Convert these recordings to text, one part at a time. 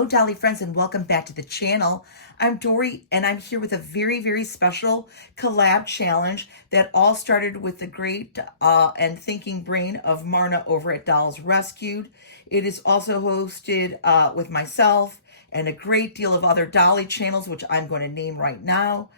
Hello, Dolly friends, and welcome back to the channel. I'm Dory, and I'm here with a very, very special collab challenge that all started with the great and thinking brain of Marna over at Dolls Rescued. It is also hosted with myself and a great deal of other Dolly channels, which I'm going to name right now,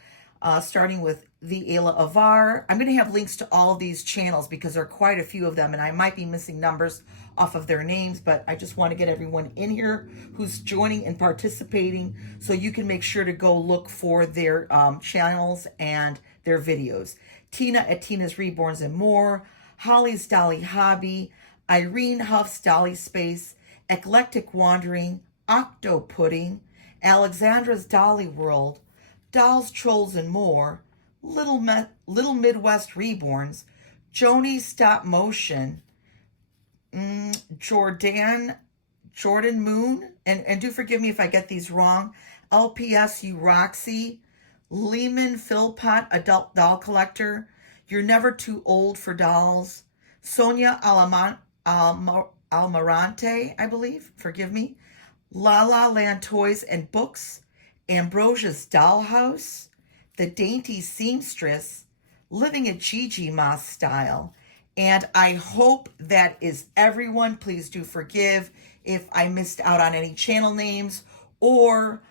starting with the Ayla Avar. I'm going to have links to all of these channels because there are quite a few of them, and I might be missing numbers off of their names, but I just want to get everyone in here who's joining and participating so you can make sure to go look for their channels and their videos. Tina at Tina's Reborns and More, Holly's Dolly Hobby, Irene Huff's Dolly Space, Eclectic Wandering, Octo Pudding, Alexandra's Dolly World, Dolls, Trolls, and More, Little Midwest Reborns, Joni's Stop Motion, Jordan Moon, and do forgive me if I get these wrong, LPSU Roxy, Lehman Philpott, Adult Doll Collector, You're Never Too Old for Dolls, Sonia Almarante, I believe, forgive me, La La Land Toys and Books, Ambrosia's Dollhouse, The Dainty Seamstress, Living a Gigi Ma Style. And I hope that is everyone. Please do forgive if I missed out on any channel names or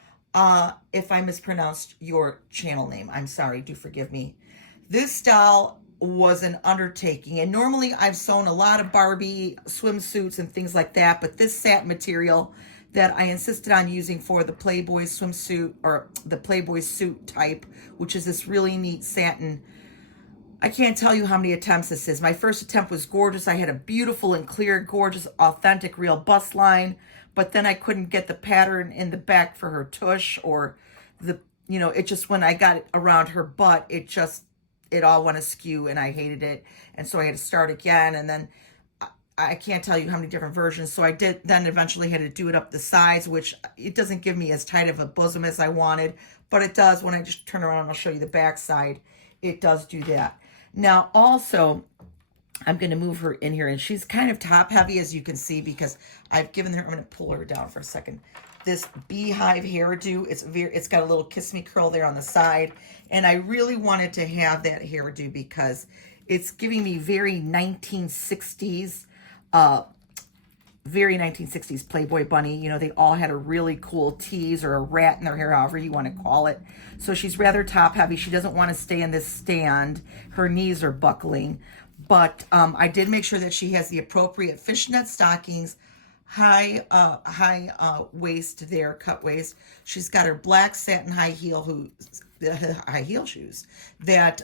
if I mispronounced your channel name. I'm sorry, do forgive me. This doll was an undertaking, and normally I've sewn a lot of Barbie swimsuits and things like that, but this satin material that I insisted on using for the Playboy swimsuit, or the Playboy suit type, which is this really neat satin. I can't tell you how many attempts this is. My first attempt was gorgeous. I had a beautiful and clear, gorgeous, authentic, real bust line, but then I couldn't get the pattern in the back for her tush, or it just, when I got it around her butt, it all went askew and I hated it. And so I had to start again, and then I can't tell you how many different versions. So I did then eventually had to do it up the sides, which it doesn't give me as tight of a bosom as I wanted, but it does. When I just turn around, I'll show you the back side. It does do that. Now, also, I'm going to move her in here, and she's kind of top heavy, as you can see, because I've given her, I'm going to pull her down for a second, this beehive hairdo. It's got a little kiss me curl there on the side, and I really wanted to have that hairdo because it's giving me very 1960s, Playboy bunny. You know, they all had a really cool tease or a rat in their hair, however you want to call it. So she's rather top heavy. She doesn't want to stay in this stand. Her knees are buckling. But I did make sure that she has the appropriate fishnet stockings, high waist there, cut waist. She's got her black satin high heel shoes that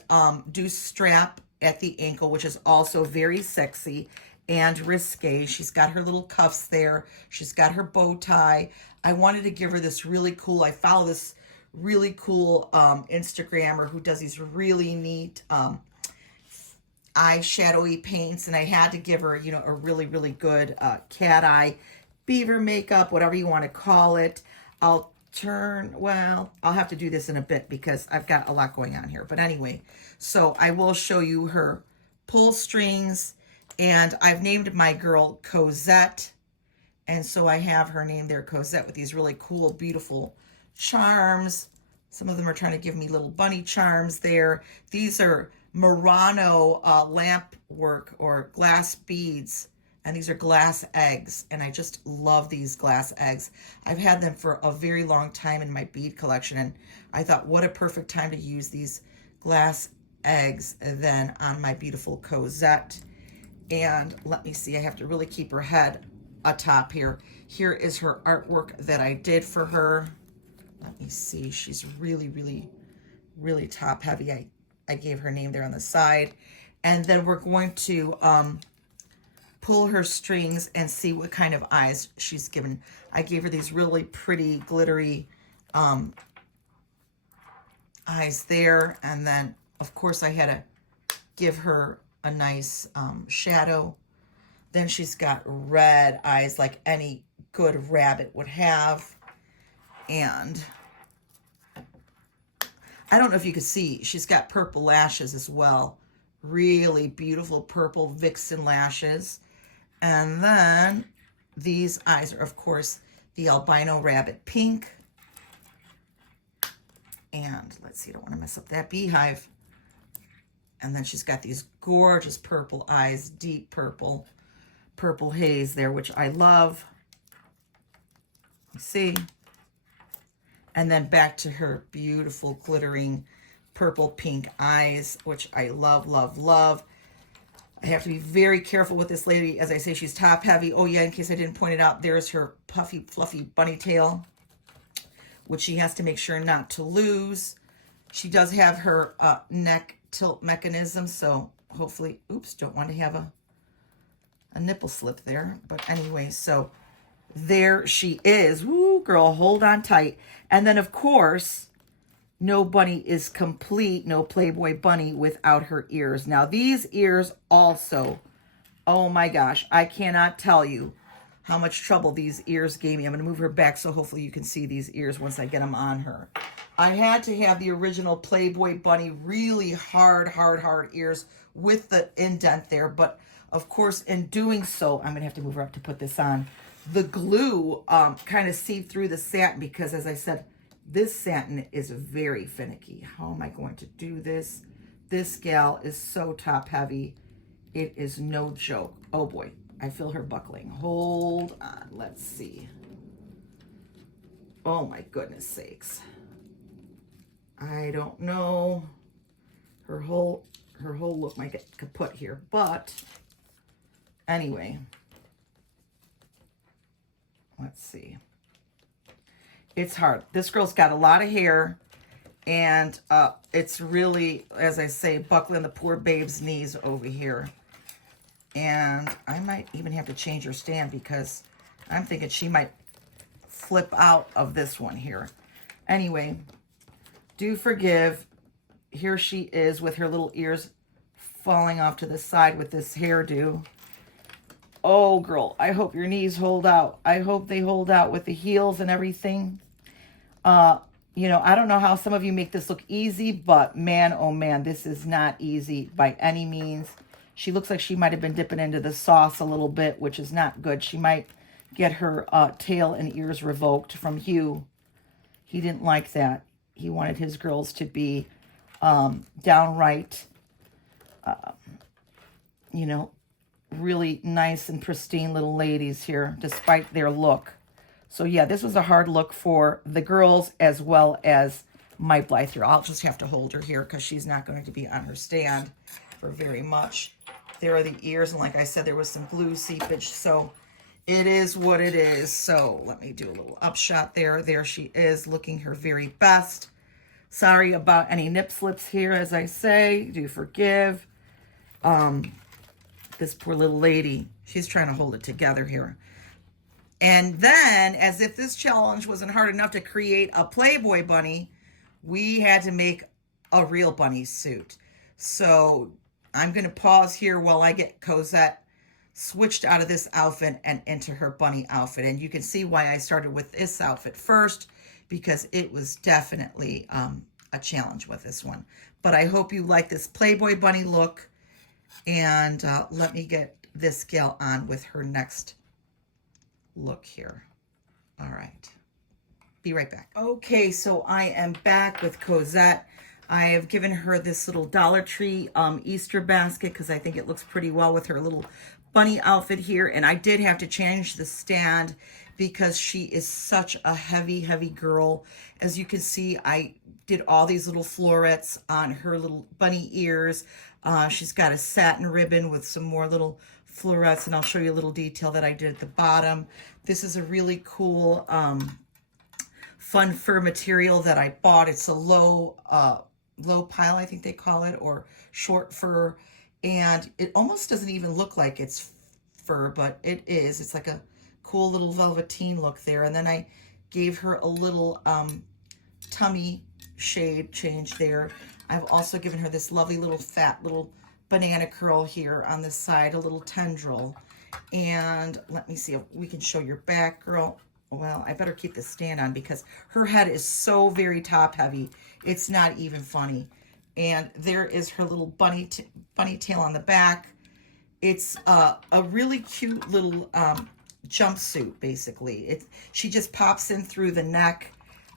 do strap at the ankle, which is also very sexy and risque. She's got her little cuffs there. She's got her bow tie. I wanted to give her this really cool, I follow this really cool Instagrammer who does these really neat eyeshadowy paints, and I had to give her, a really, really good cat eye, beaver makeup, whatever you want to call it. I'll have to do this in a bit because I've got a lot going on here. But anyway, so I will show you her pull strings, and I've named my girl Cosette. And so I have her name there, Cosette, with these really cool, beautiful charms. Some of them are trying to give me little bunny charms there. These are Murano lamp work or glass beads, and these are glass eggs, and I just love these glass eggs. I've had them for a very long time in my bead collection, and I thought, what a perfect time to use these glass eggs then on my beautiful Cosette. And let me see, I have to really keep her head atop here. Here is her artwork that I did for her. Let me see, she's really, really, really top heavy. I gave her name there on the side. And then we're going to pull her strings and see what kind of eyes she's given. I gave her these really pretty glittery eyes there. And then, of course, I had to give her a nice shadow. Then she's got red eyes like any good rabbit would have. And I don't know if you can see, she's got purple lashes as well. Really beautiful purple vixen lashes. And then these eyes are, of course, the albino rabbit pink. And let's see, I don't want to mess up that beehive. And then she's got these gorgeous purple eyes, deep purple haze there, which I love. See? And then back to her beautiful glittering purple pink eyes, which I love, love, love. I have to be very careful with this lady. As I say, she's top heavy. Oh yeah, in case I didn't point it out, there's her puffy, fluffy bunny tail, which she has to make sure not to lose. She does have her neck tilt mechanism, so hopefully, oops, don't want to have a nipple slip there. But anyway, so there she is. Woo, girl, hold on tight. And then, of course, no bunny is complete, no Playboy bunny without her ears. Now, these ears also, oh my gosh, I cannot tell you how much trouble these ears gave me. I'm going to move her back so hopefully you can see these ears once I get them on her. I had to have the original Playboy bunny, really hard ears with the indent there. But, of course, in doing so, I'm going to have to move her up to put this on. The glue kind of seeped through the satin because, as I said, this satin is very finicky. How am I going to do this? This gal is so top heavy. It is no joke. Oh boy, I feel her buckling. Hold on, let's see. Oh my goodness sakes. I don't know. Her whole look might get kaput here, but anyway. Let's see. It's hard. This girl's got a lot of hair, and it's really, as I say, buckling the poor babe's knees over here. And I might even have to change her stand because I'm thinking she might flip out of this one here. Anyway, do forgive. Here she is with her little ears falling off to the side with this hairdo. Oh, girl, I hope your knees hold out. I hope they hold out with the heels and everything. You know, I don't know how some of you make this look easy, but man, oh man, this is not easy by any means. She looks like she might have been dipping into the sauce a little bit, which is not good. She might get her tail and ears revoked from Hugh. He didn't like that. He wanted his girls to be downright, you know, really nice and pristine little ladies here, despite their look. So yeah, this was a hard look for the girls as well as my Blythe here. I'll just have to hold her here because she's not going to be on her stand for very much. There are the ears, and like I said, there was some glue seepage, so it is what it is. So let me do a little upshot there. There she is, looking her very best. Sorry about any nip slips here, as I say. Do forgive. This poor little lady, she's trying to hold it together here. And then, as if this challenge wasn't hard enough to create a Playboy bunny, we had to make a real bunny suit. So I'm going to pause here while I get Cosette switched out of this outfit and into her bunny outfit. And you can see why I started with this outfit first, because it was definitely a challenge with this one. But I hope you like this Playboy bunny look. And let me get this gal on with her next look here. All right. Be right back. Okay, so I am back with Cosette. I have given her this little Dollar Tree Easter basket because I think it looks pretty well with her little bunny outfit here. And I did have to change the stand because she is such a heavy, heavy girl. As you can see, I did all these little florets on her little bunny ears. She's got a satin ribbon with some more little florets, and I'll show you a little detail that I did at the bottom. This is a really cool fun fur material that I bought. It's a low pile, I think they call it, or short fur, and it almost doesn't even look like it's fur, but it is. It's like a cool little velveteen look there. And then I gave her a little tummy shade change there. I've also given her this lovely little fat little banana curl here on the side, a little tendril. And let me see if we can show your back, girl. Well, I better keep this stand on because her head is so very top heavy. It's not even funny. And there is her little bunny tail on the back. It's a really cute little jumpsuit, basically. She just pops in through the neck.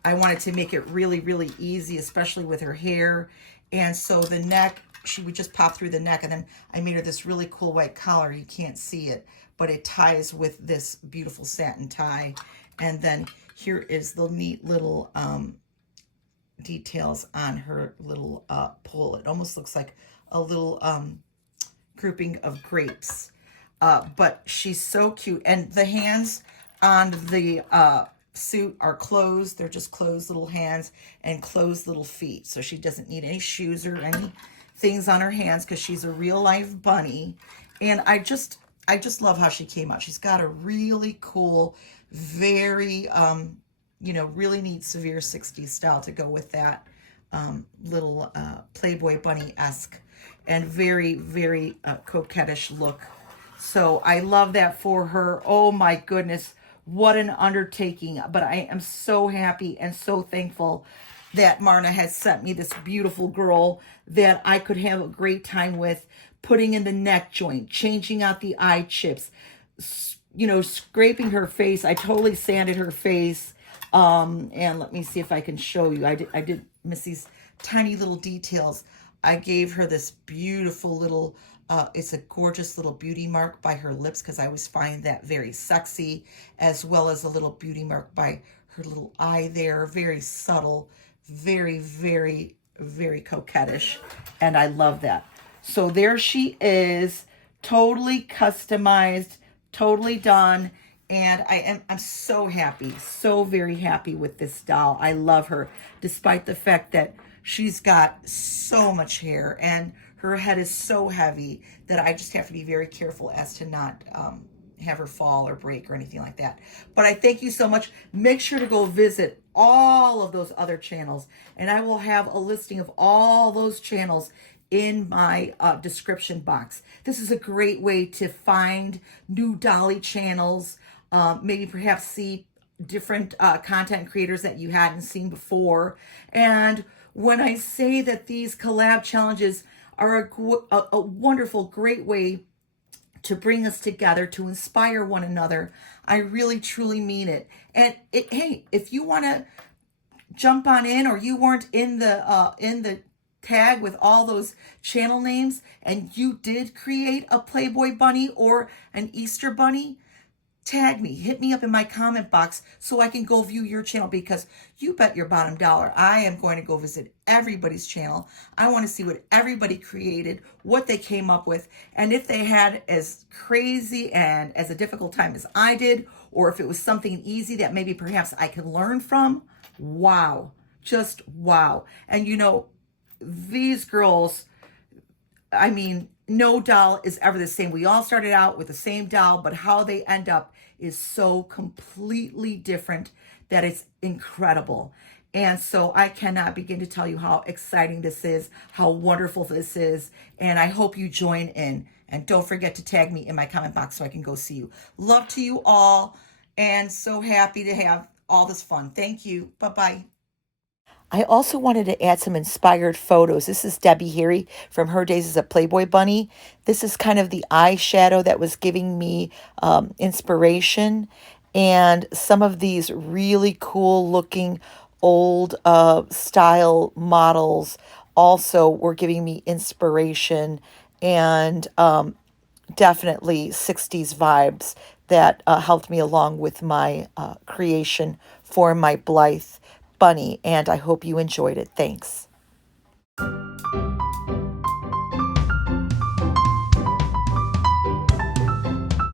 I wanted to make it really, really easy, especially with her hair. And so the neck, she would just pop through the neck. And then I made her this really cool white collar. You can't see it, but it ties with this beautiful satin tie. And then here is the neat little details on her little pull. It almost looks like a little grouping of grapes. But she's so cute. And the hands on the suit are closed. They're just closed little hands and closed little feet. So she doesn't need any shoes or any things on her hands because she's a real life bunny. And I just love how she came out. She's got a really cool, very, really neat severe 60s style to go with that little Playboy bunny-esque and very, very coquettish look. So I love that for her. Oh my goodness, what an undertaking. But I am so happy and so thankful that Marna has sent me this beautiful girl that I could have a great time with, putting in the neck joint, changing out the eye chips, scraping her face. I totally sanded her face. And let me see if I can show you. I did miss these tiny little details. I gave her this beautiful little, it's a gorgeous little beauty mark by her lips because I always find that very sexy, as well as a little beauty mark by her little eye there. Very subtle, very, very, very coquettish. And I love that. So there she is, totally customized, totally done. And I'm so happy, so very happy with this doll. I love her, despite the fact that she's got so much hair and her head is so heavy that I just have to be very careful as to not have her fall or break or anything like that. But I thank you so much. Make sure to go visit all of those other channels, and I will have a listing of all those channels in my description box. This is a great way to find new dolly channels, maybe perhaps see different content creators that you hadn't seen before. And when I say that these collab challenges are a wonderful, great way to bring us together, to inspire one another, I really, truly mean it. And hey, if you want to jump on in, or you weren't in the tag with all those channel names and you did create a Playboy bunny or an Easter bunny, tag me, hit me up in my comment box so I can go view your channel, because you bet your bottom dollar I am going to go visit everybody's channel. I want to see what everybody created, what they came up with, and if they had as crazy and as a difficult time as I did, or if it was something easy that maybe perhaps I can learn from. Wow, just wow. And these girls, I mean, no doll is ever the same. We all started out with the same doll, but how they end up is so completely different that it's incredible. And so I cannot begin to tell you how exciting this is, how wonderful this is. And I hope you join in. And don't forget to tag me in my comment box so I can go see you. Love to you all, and so happy to have all this fun. Thank you. Bye-bye. I also wanted to add some inspired photos. This is Debbie Harry from her days as a Playboy bunny. This is kind of the eyeshadow that was giving me inspiration. And some of these really cool looking old style models also were giving me inspiration, and definitely 60s vibes that helped me along with my creation for my Blythe bunny, and I hope you enjoyed it. Thanks.